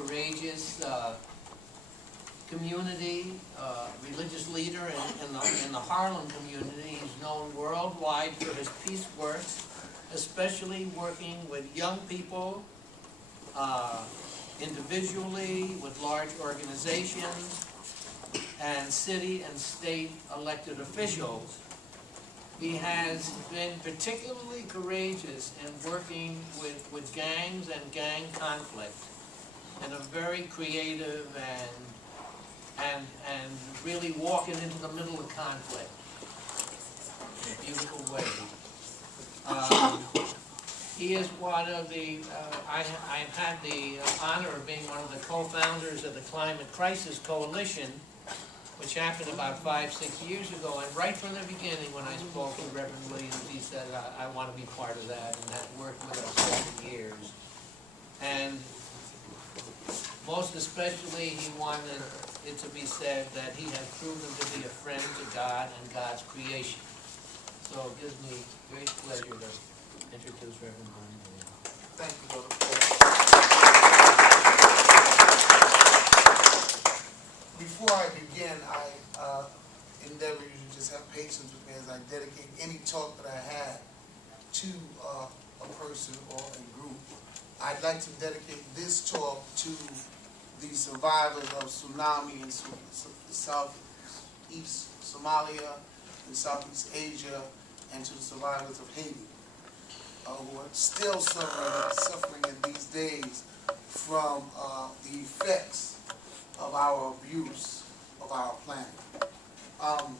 courageous community, religious leader in the Harlem community. He's known worldwide for his peace work, especially working with young people, individually, with large organizations, and city and state elected officials. He has been particularly courageous in working with gangs and gang conflict in a very creative and really walking into the middle of conflict in a beautiful way. He is one of the, I've had the honor of being one of the co-founders of the Climate Crisis Coalition, which happened about 5-6 years ago, and right from the beginning when I spoke with Reverend Williams, he said, I want to be part of that, and that worked with us over the years. And most especially, he wanted it to be said that he has proven to be a friend to God and God's creation. So it gives me great pleasure to introduce Reverend Williams. Thank you, Brother. Before I begin, I endeavor you to just have patience with me as I dedicate any talk that I have to a person or a group. I'd like to dedicate this talk to the survivors of tsunami in Southeast Somalia, in Southeast Asia, and to the survivors of Haiti, who are still suffering in these days from the effects of our abuse of our planet. Up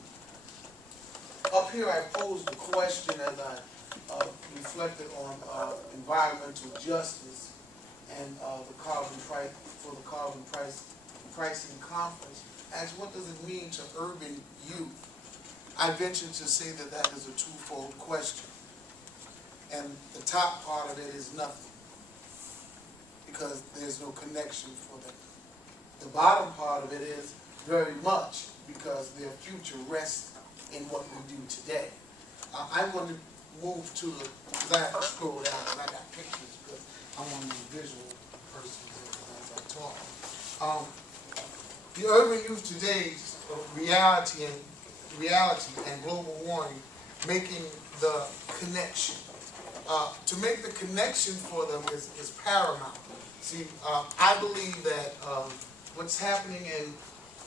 here I posed a question as I reflected on environmental justice and the carbon price for the carbon pricing conference. As what does it mean to urban youth? I venture to say that that is a twofold question, and the top part of it is nothing, because there's no connection for them. The bottom part of it is very much, because their future rests in what we do today. I'm going to move to the, because I have to scroll down, and I got pictures, because I'm one of the visual persons as I talk. The urban youth today's reality and global warming, making the connection. To make the connection for them is paramount. See, I believe that what's happening in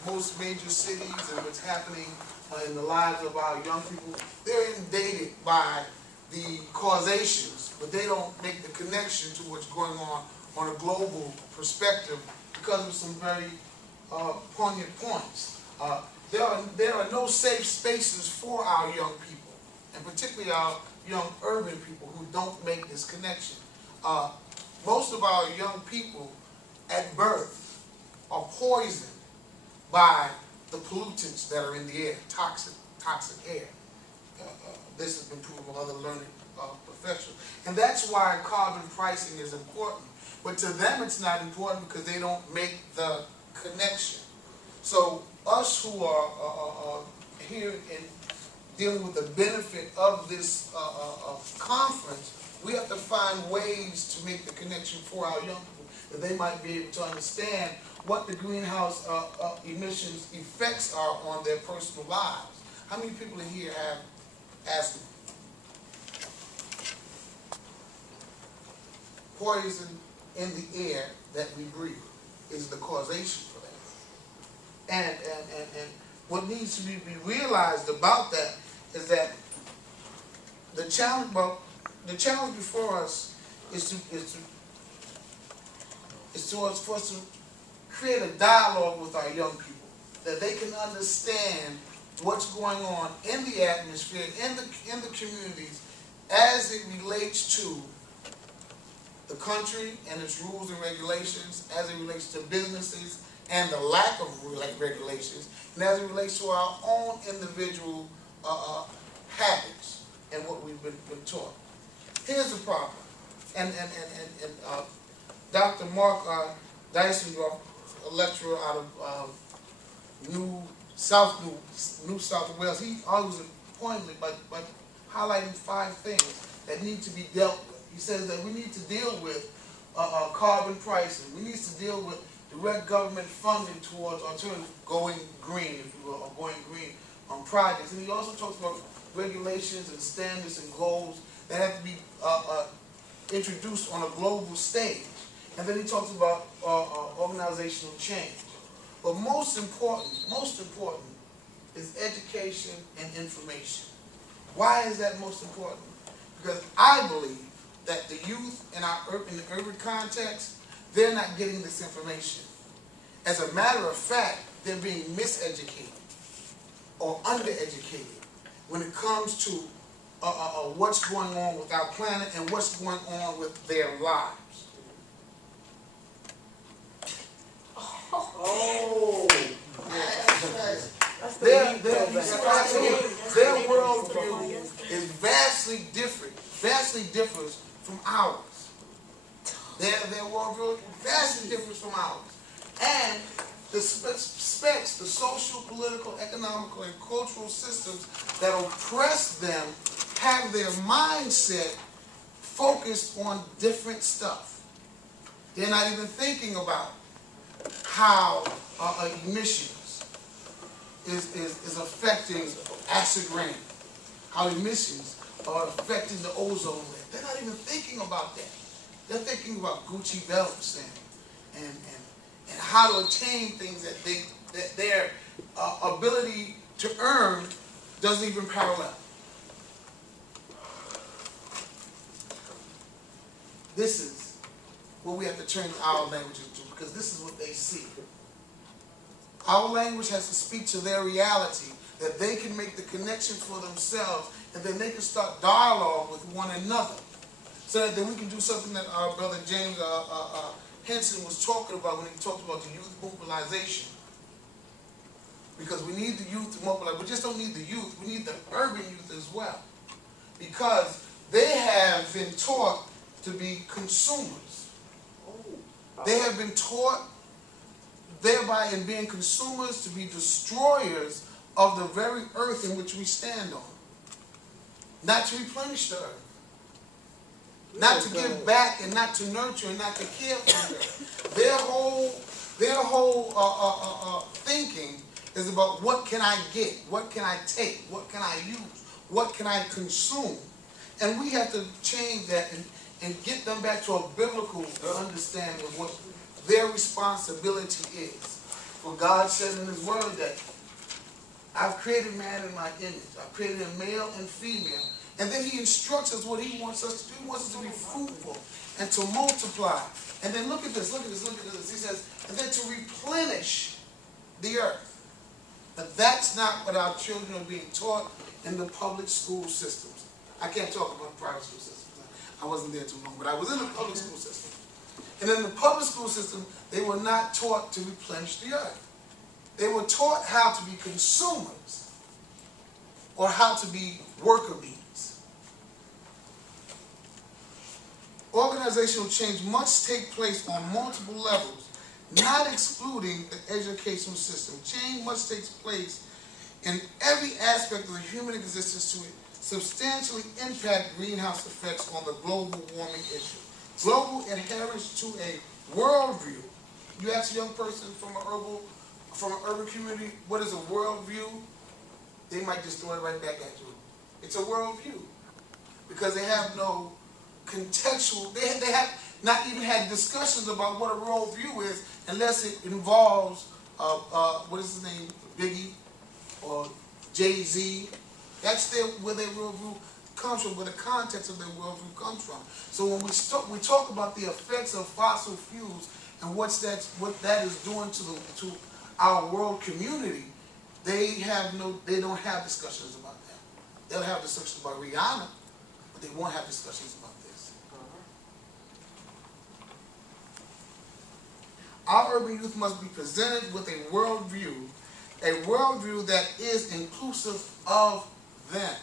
most major cities and what's happening in the lives of our young people, they're inundated by the causations, but they don't make the connection to what's going on a global perspective because of some very poignant points. There are no safe spaces for our young people, and particularly our young urban people who don't make this connection. Most of our young people at birth are poisoned by the pollutants that are in the air, toxic air. This has been proven by other learned professionals. And that's why carbon pricing is important. But to them it's not important because they don't make the connection. So us who are here and dealing with the benefit of this conference, we have to find ways to make the connection for our young people, that they might be able to understand what the greenhouse emissions effects are on their personal lives. How many people in here have asthma? Poison in the air that we breathe is the causation for that. And what needs to be realized about that is that the challenge before us is for us to create a dialogue with our young people, that they can understand what's going on in the atmosphere, in the communities, as it relates to the country and its rules and regulations, as it relates to businesses and the lack of regulations, and as it relates to our own individual habits and what we've been taught. Here's the problem, and Dr. Mark Dysendorf, a lecturer out of New South Wales, he argues pointedly by highlighting 5 things that need to be dealt with. He says that we need to deal with carbon pricing. We need to deal with direct government funding towards alternative going green, if you will, or going green on projects. And he also talks about regulations and standards and goals that have to be introduced on a global stage. And then he talks about organizational change. But most important is education and information. Why is that most important? Because I believe that the youth in the urban context, they're not getting this information. As a matter of fact, they're being miseducated or undereducated when it comes to what's going on with our planet and what's going on with their lives. Oh, their worldview is vastly differs from ours. Their worldview vastly differs from ours. And the specs, the social, political, economical, and cultural systems that oppress them have their mindset focused on different stuff. They're not even thinking about how emissions is affecting acid rain, how emissions are affecting the ozone layer. They're not even thinking about that. They're thinking about Gucci belts and how to attain things that their ability to earn doesn't even parallel. This is what we have to turn our languages to, because this is what they see. Our language has to speak to their reality, that they can make the connection for themselves, and then they can start dialogue with one another, so that then we can do something that our brother James Henson was talking about when he talked about the youth mobilization. Because we need the youth to mobilize. We just don't need the youth, we need the urban youth as well. Because they have been taught to be consumers. They have been taught, thereby in being consumers, to be destroyers of the very earth in which we stand on. Not to replenish the earth. Not to give back and not to nurture and not to care for her. Their whole thinking is about what can I get, what can I take, what can I use, what can I consume. And we have to change that and get them back to a biblical understanding of what their responsibility is. For God said in his word that I've created man in my image. I've created him male and female. And then he instructs us what he wants us to do. He wants us to be fruitful and to multiply. And then look at this, look at this, look at this. He says, and then to replenish the earth. But that's not what our children are being taught in the public school systems. I can't talk about the private school systems. I wasn't there too long, but I was in the public school system. And in the public school system, they were not taught to replenish the earth. They were taught how to be consumers or how to be worker bees. Organizational change must take place on multiple levels, not excluding the educational system. Change must take place in every aspect of the human existence to substantially impact greenhouse effects on the global warming issue. Global adherence to a worldview. You ask a young person from an urban community, what is a worldview? They might just throw it right back at you. It's a worldview. Because they have no contextual, they have not even had discussions about what a worldview is unless it involves, what is his name, Biggie or Jay-Z. That's where their worldview comes from, where the context of their worldview comes from. So when we talk about the effects of fossil fuels and what that is doing to our world community, they don't have discussions about that. They'll have discussions about Rihanna, but they won't have discussions about this. Our urban youth must be presented with a worldview that is inclusive of them.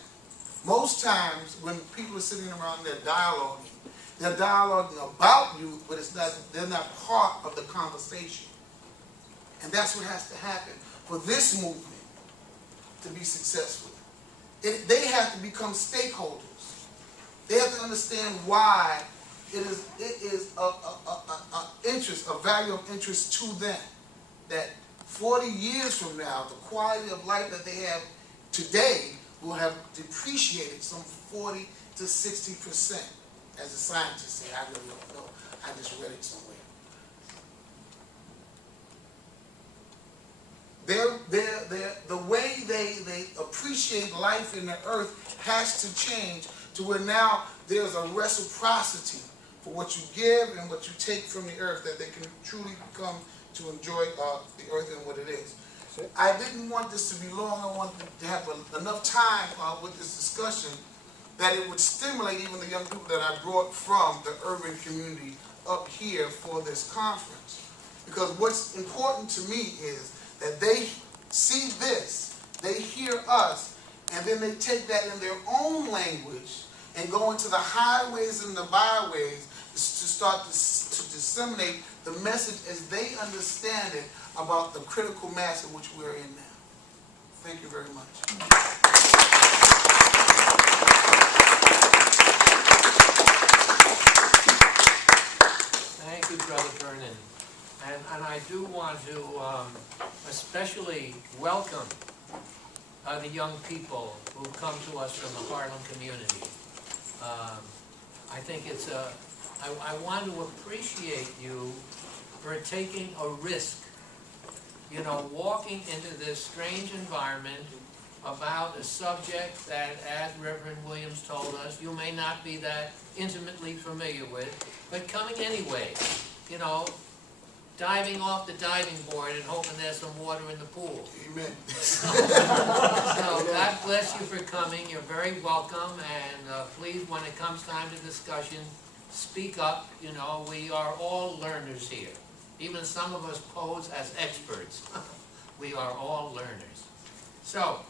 Most times when people are sitting around, they're dialoguing about youth, but they're not part of the conversation. And that's what has to happen for this movement to be successful. They have to become stakeholders. They have to understand why it is a value of interest to them that 40 years from now, the quality of life that they have today will have depreciated some 40 to 60%, as the scientists say. I really don't know. I just read it somewhere. The way they appreciate life in the earth has to change to where now there's a reciprocity for what you give and what you take from the earth, that they can truly come to enjoy the earth and what it is. I didn't want this to be long. I wanted to have enough time with this discussion that it would stimulate even the young people that I brought from the urban community up here for this conference. Because what's important to me is that they see this, they hear us, and then they take that in their own language and go into the highways and the byways to start to disseminate the message as they understand it about the critical mass in which we're in now. Thank you very much. Thank you, Brother Vernon. And I do want to especially welcome the young people who come to us from the Harlem community. I think it's I want to appreciate you for taking a risk, you know, walking into this strange environment about a subject that, as Reverend Williams told us, you may not be that intimately familiar with, but coming anyway, you know, diving off the diving board and hoping there's some water in the pool. Amen. So God bless you for coming. You're very welcome, and please, when it comes time to discussion, speak up. You know, we are all learners here. Even some of us pose as experts. We are all learners. So,